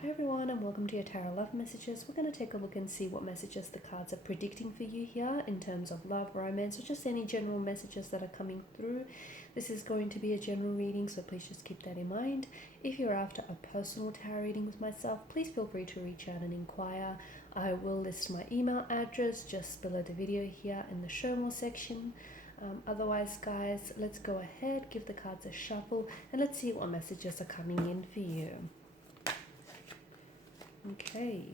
Hi everyone, and welcome to your Tarot Love Messages. We're going to take a look and see what messages the cards are predicting for you here in terms of love, romance, or just any general messages that are coming through. This is going to be a general reading, so please just keep that in mind. If you're after a personal tarot reading with myself, please feel free to reach out and inquire. I will list my email address just below the video here in the show more section. Otherwise, guys, let's go ahead, give the cards a shuffle, and let's see what messages are coming in for you. Okay.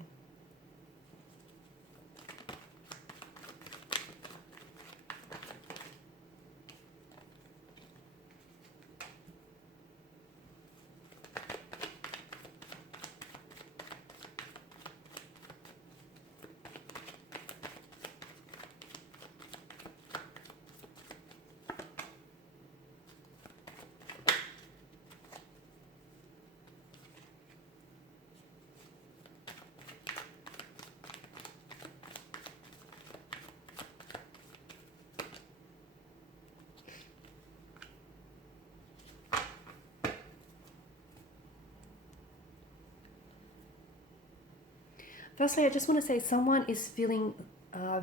Firstly, I just want to say someone is feeling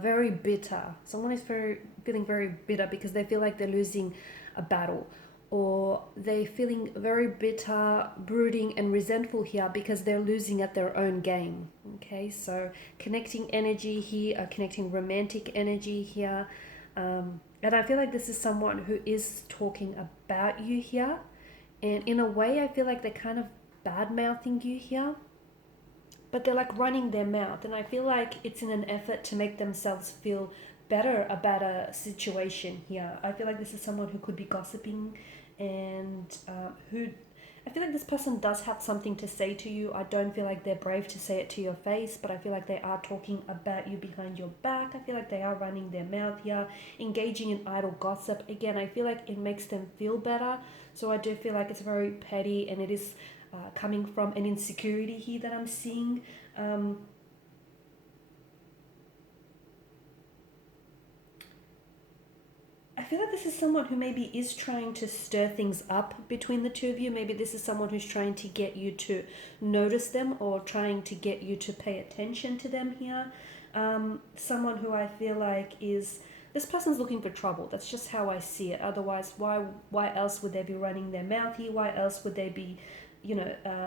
very bitter. Someone is feeling very bitter because they feel like they're losing a battle, or they're feeling very bitter, brooding, and resentful here because they're losing at their own game. Okay, so connecting energy here, connecting romantic energy here. And I feel like this is someone who is talking about you here. And in a way, I feel like they're kind of bad mouthing you here, but they're like running their mouth, and I feel like it's in an effort to make themselves feel better about a situation here. I feel like this is someone who could be gossiping, and who I feel like this person does have something to say to you. I don't feel like they're brave to say it to your face, but I feel like they are talking about you behind your back. I feel like they are running their mouth here, engaging in idle gossip. Again, I feel like it makes them feel better. So I do feel like it's very petty, and it is coming from an insecurity here that I'm seeing. Um, I feel like this is someone who maybe is trying to stir things up between the two of you. Maybe this is someone who's trying to get you to notice them, or trying to get you to pay attention to them here. Someone who I feel like is, this person's looking for trouble. That's just how I see it. Otherwise, why else would they be running their mouth here? Why else would they be,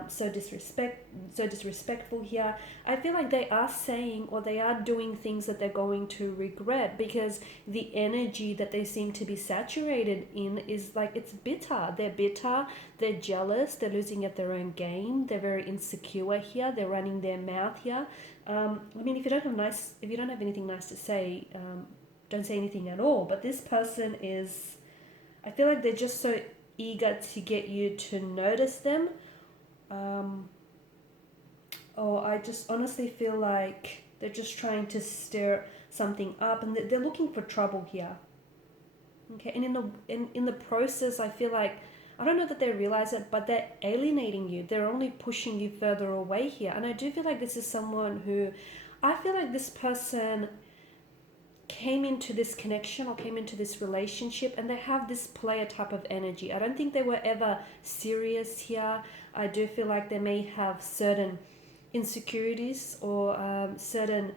so disrespectful here? I feel like they are saying, or they are doing things that they're going to regret, because the energy that they seem to be saturated in is like, it's bitter. They're bitter, they're jealous, they're losing at their own game, they're very insecure here, they're running their mouth here. I mean, if you don't have anything nice to say, don't say anything at all. But this person is, I feel like they're just so eager to get you to notice them. Um, or I just honestly feel like they're just trying to stir something up, and they're looking for trouble here. Okay, and in the process, I feel like, I don't know that they realize it, but they're alienating you. They're only pushing you further away here. And I do feel like this is someone who, I feel like this person came into this connection, or came into this relationship, and they have this player type of energy. I don't think they were ever serious here. I do feel like they may have certain insecurities, or certain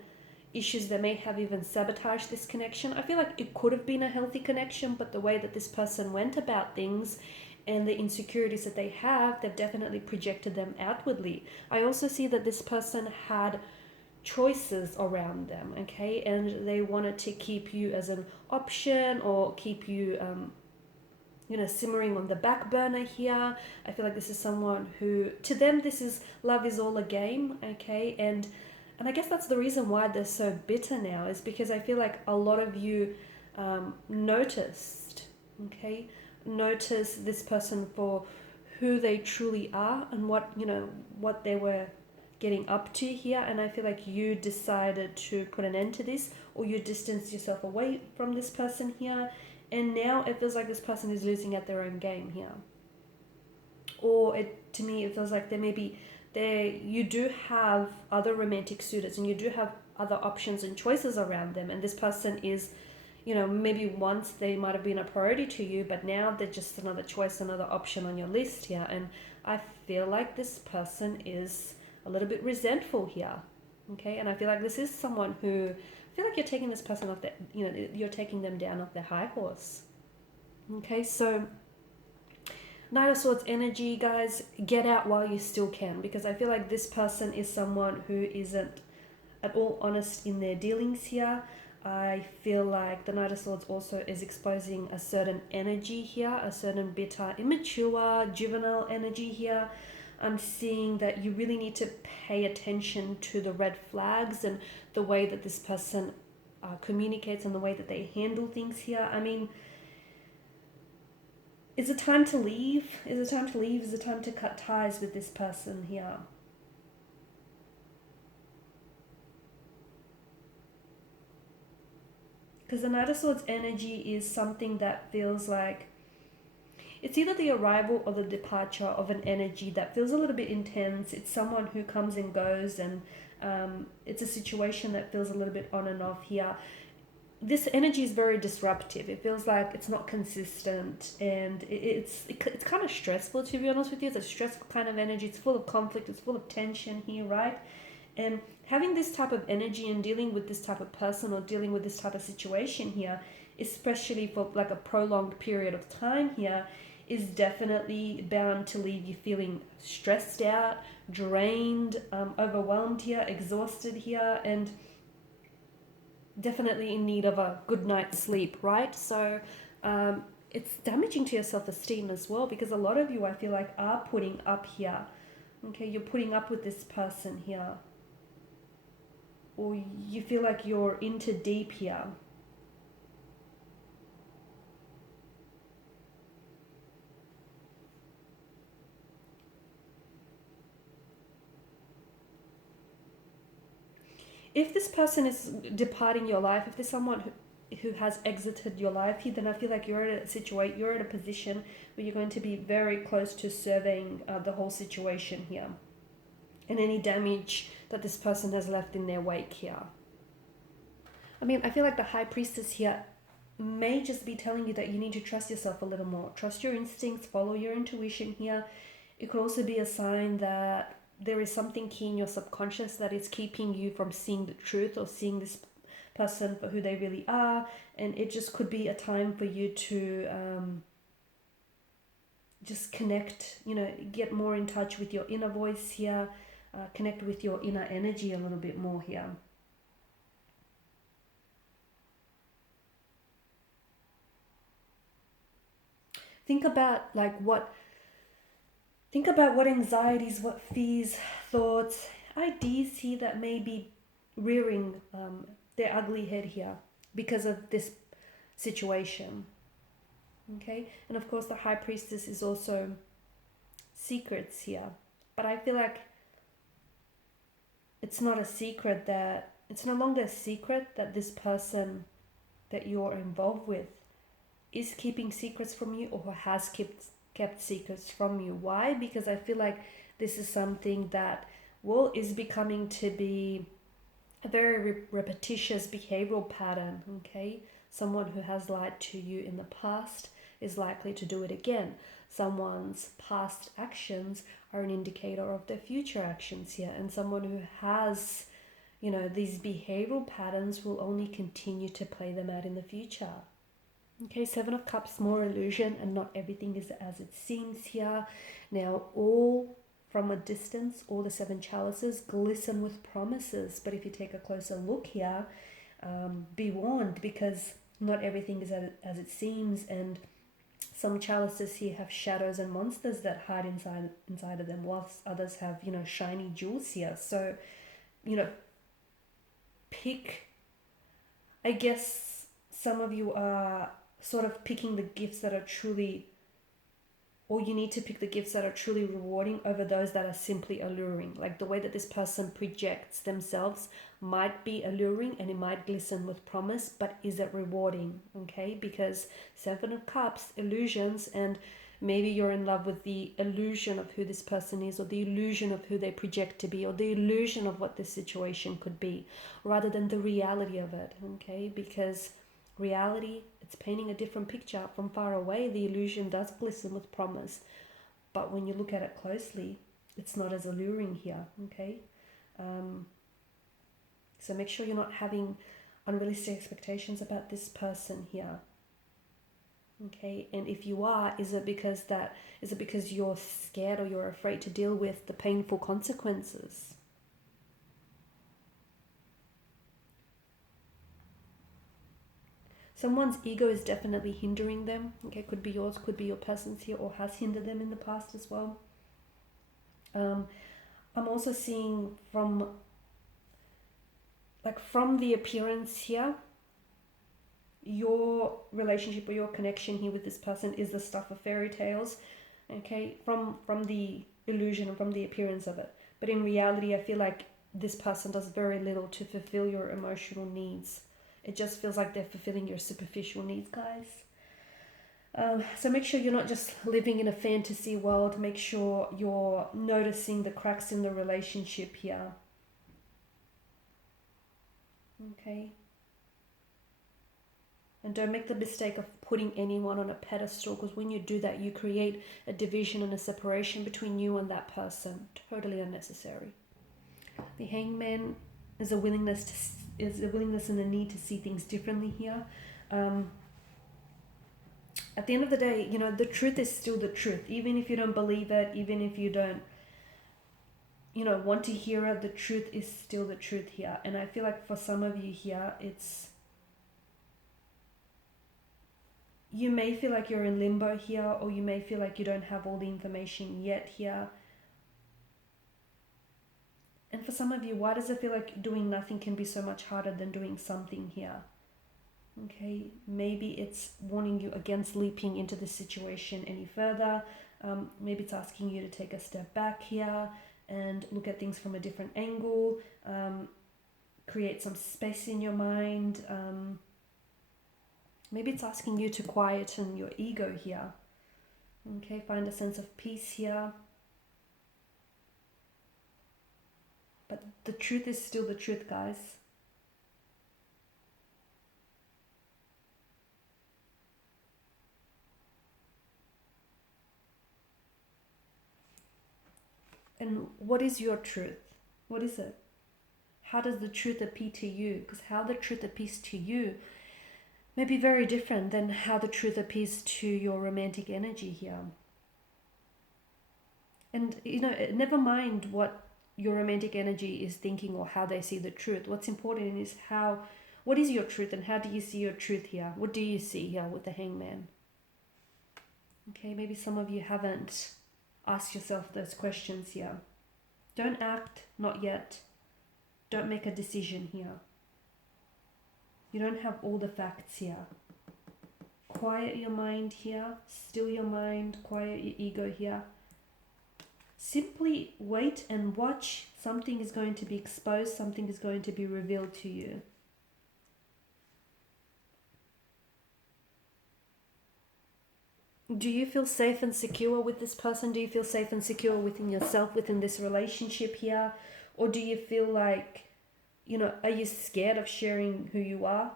issues that may have even sabotaged this connection. I feel like it could have been a healthy connection, but the way that this person went about things and the insecurities that they have, they've definitely projected them outwardly. I also see that this person had choices around them, okay, and they wanted to keep you as an option, or keep you simmering on the back burner here. I feel like this is someone who, to them, this is, love is all a game, okay, and I guess that's the reason why they're so bitter now, is because I feel like a lot of you noticed, okay, notice this person for who they truly are, and what they were getting up to here. And I feel like you decided to put an end to this, or you distanced yourself away from this person here, and now it feels like this person is losing at their own game here. Or to me, it feels like you do have other romantic suitors, and you do have other options and choices around them, and this person is, maybe once they might have been a priority to you, but now they're just another choice, another option on your list here. And I feel like this person is a little bit resentful here. Okay, and I feel like this is someone who, I feel like you're taking this person off that, you're taking them down off their high horse. Okay, so Knight of Swords energy, guys, get out while you still can, because I feel like this person is someone who isn't at all honest in their dealings here. I feel like the Knight of Swords also is exposing a certain energy here, a certain bitter, immature, juvenile energy here. I'm seeing that you really need to pay attention to the red flags and the way that this person communicates and the way that they handle things here. I mean, is it time to leave? Is it time to leave? Is it time to cut ties with this person here? Because the Knight of Swords energy is something that feels like it's either the arrival or the departure of an energy that feels a little bit intense. It's someone who comes and goes, and it's a situation that feels a little bit on and off here. This energy is very disruptive. It feels like it's not consistent, and it's kind of stressful, to be honest with you. It's a stressful kind of energy. It's full of conflict. It's full of tension here, right? And having this type of energy and dealing with this type of person or dealing with this type of situation here, especially for like a prolonged period of time here, is definitely bound to leave you feeling stressed out, drained, overwhelmed here, exhausted here, and definitely in need of a good night's sleep, right? So it's damaging to your self-esteem as well, because a lot of you, I feel like, are putting up here. Okay, you're putting up with this person here, or you feel like you're into deep here. If this person is departing your life, if there's someone who has exited your life here, then I feel like you're at a position where you're going to be very close to surveying the whole situation here, and any damage that this person has left in their wake here. I mean, I feel like the High Priestess here may just be telling you that you need to trust yourself a little more. Trust your instincts, follow your intuition here. It could also be a sign that there is something key in your subconscious that is keeping you from seeing the truth or seeing this person for who they really are. And it just could be a time for you to just connect, get more in touch with your inner voice here, connect with your inner energy a little bit more here. Think about what anxieties, what fears, thoughts, ideas here that may be rearing their ugly head here because of this situation. Okay, and of course the High Priestess is also secrets here, but I feel like it's not a secret that it's no longer a secret that this person that you're involved with is keeping secrets from you or has kept secrets from you. Why? Because I feel like this is something that is becoming to be a very repetitious behavioral pattern. Okay, someone who has lied to you in the past is likely to do it again. Someone's past actions are an indicator of their future actions here, and someone who has these behavioral patterns will only continue to play them out in the future. Okay, Seven of Cups, more illusion, and not everything is as it seems here. Now, all from a distance, all the seven chalices glisten with promises. But if you take a closer look here, be warned, because not everything is as it seems, and some chalices here have shadows and monsters that hide inside of them, whilst others have shiny jewels here. So pick. I guess some of you are sort of picking the gifts that are truly, or you need to pick the gifts that are truly rewarding over those that are simply alluring. Like the way that this person projects themselves might be alluring and it might glisten with promise, but is it rewarding? Okay, because Seven of Cups, illusions, and maybe you're in love with the illusion of who this person is, or the illusion of who they project to be, or the illusion of what this situation could be, rather than the reality of it. Okay, because reality, it's painting a different picture. From far away, the illusion does glisten with promise, but when you look at it closely, it's not as alluring here. Okay, so make sure you're not having unrealistic expectations about this person here. Okay, and if you are, is it because you're scared or you're afraid to deal with the painful consequences? Someone's ego is definitely hindering them. Okay, could be yours, could be your person's here, or has hindered them in the past as well. I'm also seeing from the appearance here, your relationship or your connection here with this person is the stuff of fairy tales. Okay, from the illusion and from the appearance of it, but in reality I feel like this person does very little to fulfill your emotional needs. It just feels like they're fulfilling your superficial needs, guys. So make sure you're not just living in a fantasy world. Make sure you're noticing the cracks in the relationship here. Okay. And don't make the mistake of putting anyone on a pedestal, because when you do that, you create a division and a separation between you and that person. Totally unnecessary. The hangman is a willingness and a need to see things differently here. At the end of the day, the truth is still the truth. Even if you don't believe it, even if you don't, want to hear it, the truth is still the truth here. And I feel like for some of you here, you may feel like you're in limbo here, or you may feel like you don't have all the information yet here. And for some of you, why does it feel like doing nothing can be so much harder than doing something here? Okay, maybe it's warning you against leaping into the situation any further. Maybe it's asking you to take a step back here and look at things from a different angle, create some space in your mind. Maybe it's asking you to quieten your ego here. Okay, find a sense of peace here. But the truth is still the truth, guys. And what is your truth? What is it? How does the truth appear to you? Because how the truth appears to you may be very different than how the truth appears to your romantic energy here. And, never mind what your romantic energy is thinking or how they see the truth. What's important is what is your truth and how do you see your truth here? What do you see here with the hangman? Okay, maybe some of you haven't asked yourself those questions here. Don't act, not yet. Don't make a decision here. You don't have all the facts here. Quiet your mind here, still your mind, quiet your ego here. Simply wait and watch. Something is going to be exposed, something is going to be revealed to you. Do you feel safe and secure with this person? Do you feel safe and secure within yourself, within this relationship here? Or do you feel like, are you scared of sharing who you are?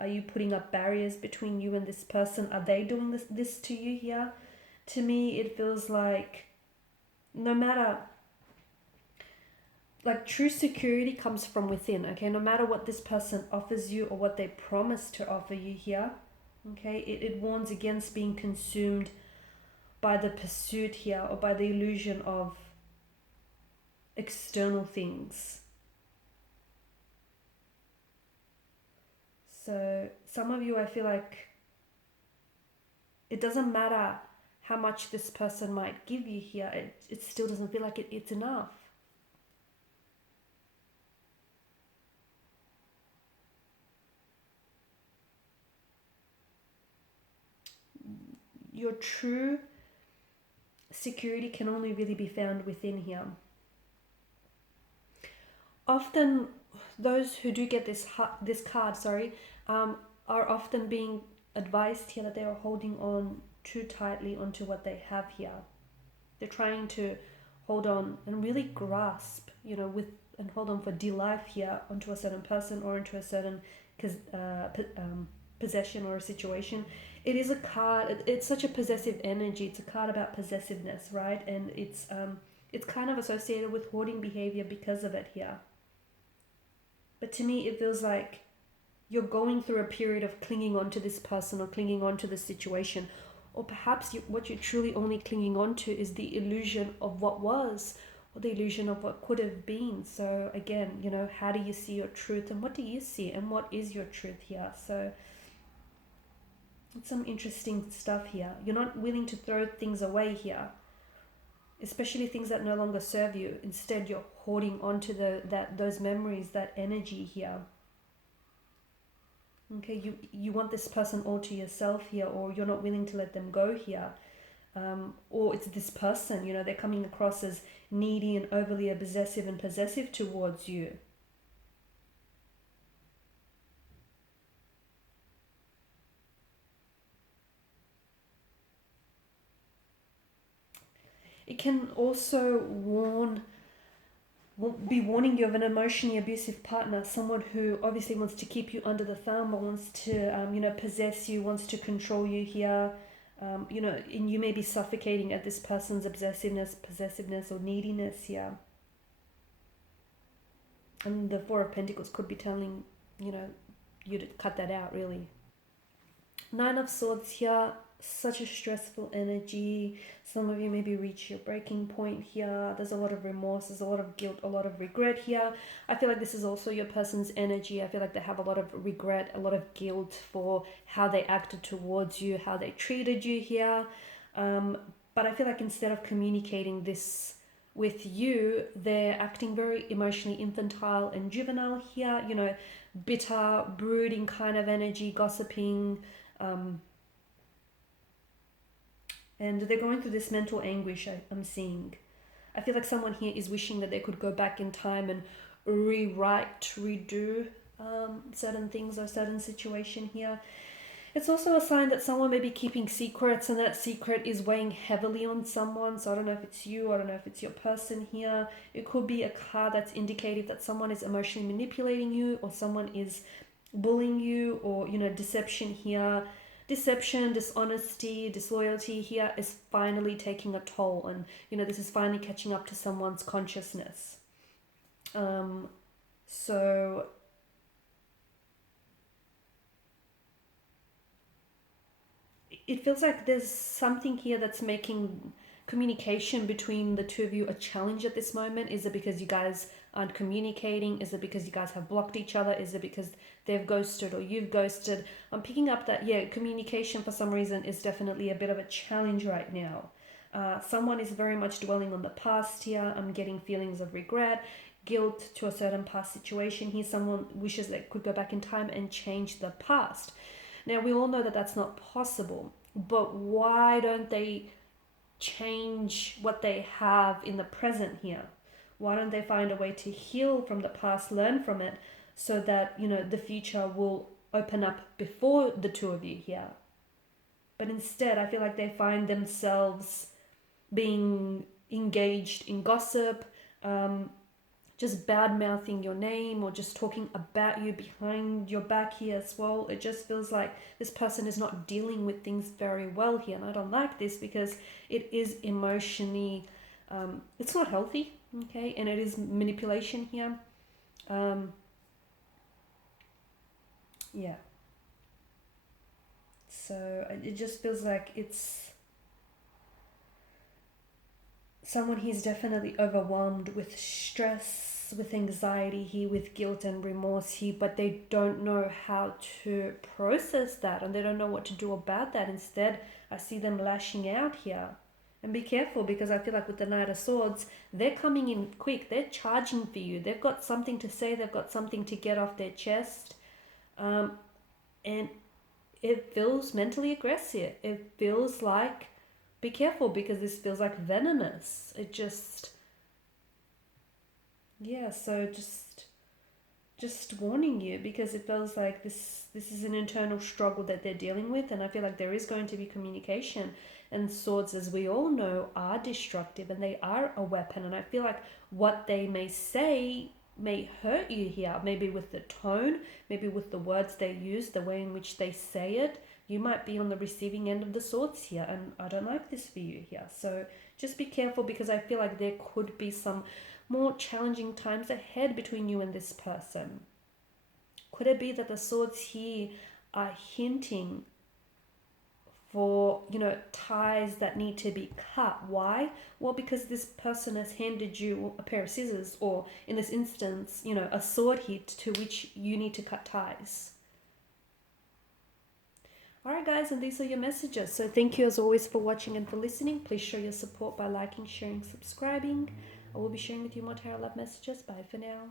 Are you putting up barriers between you and this person? Are they doing this to you here? To me, it feels like no matter, true security comes from within, okay? No matter what this person offers you or what they promise to offer you here, okay? It warns against being consumed by the pursuit here or by the illusion of external things. So some of you, I feel like it doesn't matter how much this person might give you here, it still doesn't feel like it's enough. Your true security can only really be found within here. Often those who do get this card, are often being advised here that they are holding on too tightly onto what they have here. They're trying to hold on and really grasp, and hold on for dear life here onto a certain person or into a certain possession or a situation. It is a card, it's such a possessive energy. It's a card about possessiveness, right? And it's it's kind of associated with hoarding behavior because of it here. But to me, it feels like you're going through a period of clinging on to this person or clinging on to this situation. Or perhaps what you're truly only clinging on to is the illusion of what was, or the illusion of what could have been. So again, how do you see your truth, and what do you see, and what is your truth here? So it's some interesting stuff here. You're not willing to throw things away here, especially things that no longer serve you. Instead, you're holding on to those memories, that energy here. Okay, you want this person all to yourself here, or you're not willing to let them go here. Or it's this person, they're coming across as needy and overly obsessive and possessive towards you. It can also be warning you of an emotionally abusive partner, someone who obviously wants to keep you under the thumb, or wants to, possess you, wants to control you here. And you may be suffocating at this person's obsessiveness, possessiveness, or neediness here. And the Four of Pentacles could be telling, you to cut that out, really. Nine of Swords here, such a stressful energy. Some of you maybe reach your breaking point here. There's a lot of remorse, there's a lot of guilt, a lot of regret here. I feel like this is also your person's energy. I feel like they have a lot of regret, a lot of guilt for how they acted towards you, how they treated you here. But I feel like instead of communicating this with you, they're acting very emotionally infantile and juvenile here, bitter, brooding kind of energy, gossiping, and they're going through this mental anguish I'm seeing. I feel like someone here is wishing that they could go back in time and redo certain things or certain situation here. It's also a sign that someone may be keeping secrets, and that secret is weighing heavily on someone. So I don't know if it's you, I don't know if it's your person here. It could be a card that's indicative that someone is emotionally manipulating you, or someone is bullying you, or deception here. Deception, dishonesty, disloyalty here is finally taking a toll, and this is finally catching up to someone's consciousness. So it feels like there's something here that's making communication between the two of you a challenge at this moment. Is it because you guys aren't communicating? Is it because you guys have blocked each other? Is it because they've ghosted or you've ghosted? I'm picking up that, communication for some reason is definitely a bit of a challenge right now. Someone is very much dwelling on the past here. I'm getting feelings of regret, guilt to a certain past situation here. Someone wishes they could go back in time and change the past. Now, we all know that that's not possible, but why don't they change what they have in the present here? Why don't they find a way to heal from the past, learn from it, so that, the future will open up before the two of you here? But instead, I feel like they find themselves being engaged in gossip, just bad-mouthing your name, or just talking about you behind your back here as well. It just feels like this person is not dealing with things very well here, and I don't like this because it is emotionally, it's not healthy, okay, and it is manipulation here. Yeah. So it just feels like it's someone who's definitely overwhelmed with stress, with anxiety here, with guilt and remorse here, but they don't know how to process that, and they don't know what to do about that. Instead, I see them lashing out here. And be careful, because I feel like with the Knight of Swords, they're coming in quick, they're charging for you, they've got something to say, they've got something to get off their chest, and it feels mentally aggressive. It feels like, be careful, because this feels like venomous. It just, so just warning you, because it feels like this is an internal struggle that they're dealing with, and I feel like there is going to be communication. And swords, as we all know, are destructive, and they are a weapon, and I feel like what they may say may hurt you here, maybe with the tone, maybe with the words they use, the way in which they say it. You might be on the receiving end of the swords here, and I don't like this for you here. So Just be careful, because I feel like there could be some more challenging times ahead between you and this person. Could it be that the swords here are hinting for, ties that need to be cut? Why? Well, because this person has handed you a pair of scissors, or in this instance, a sword here to which you need to cut ties. Alright guys, and these are your messages. So thank you as always for watching and for listening. Please show your support by liking, sharing, subscribing. I will be sharing with you more tarot love messages. Bye for now.